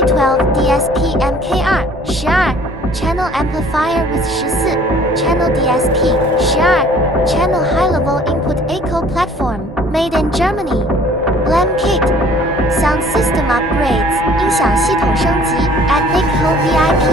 V12 DSP MK2 12 Channel amplifier with 14 Channel DSP 12 Channel highlevel input echo platform made in Germany BLAM KIT Sound system upgrades 音响系统升级 at HELIX VIP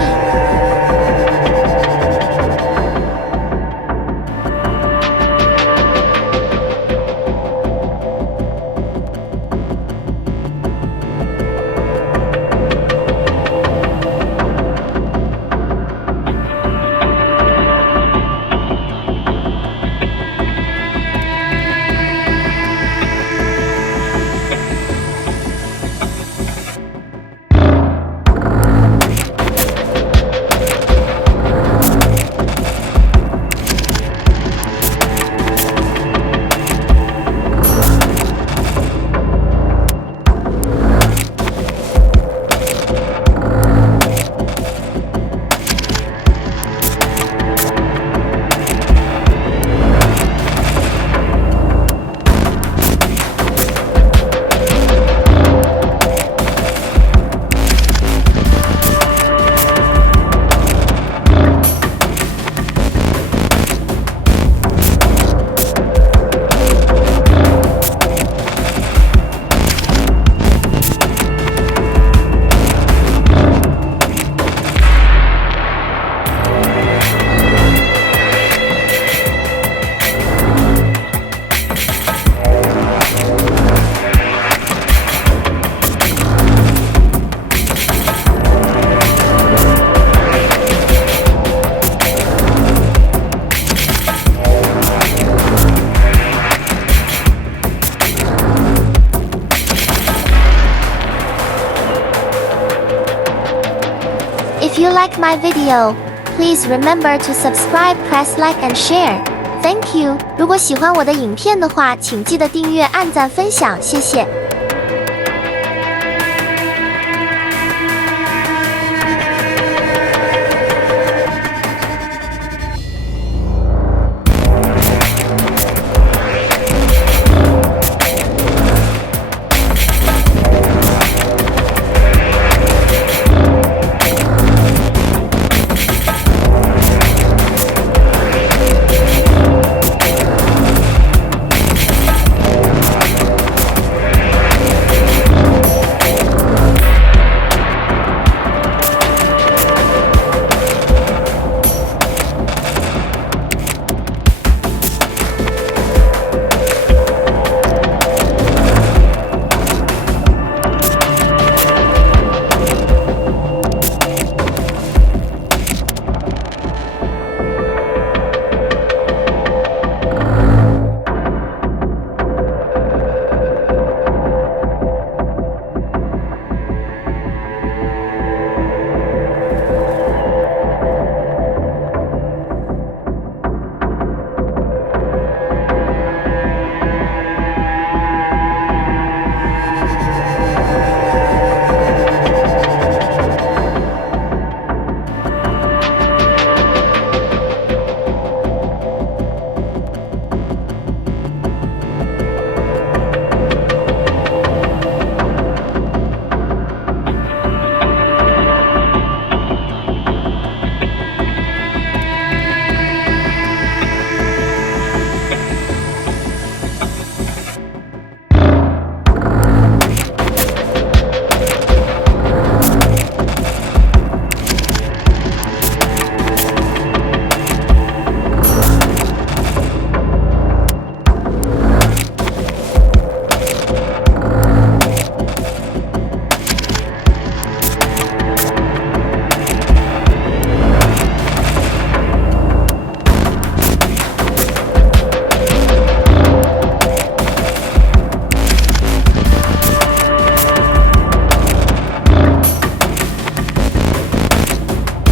If you like my video, please remember to subscribe, press like and share. Thank you. 如果喜欢我的影片的话，请记得订阅、按赞、分享，谢谢。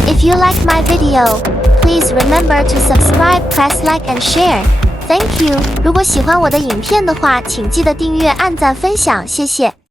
If you like my video, please remember to subscribe, press like and share. Thank you. 如果喜欢我的影片的话，请记得订阅、按赞、分享，谢谢。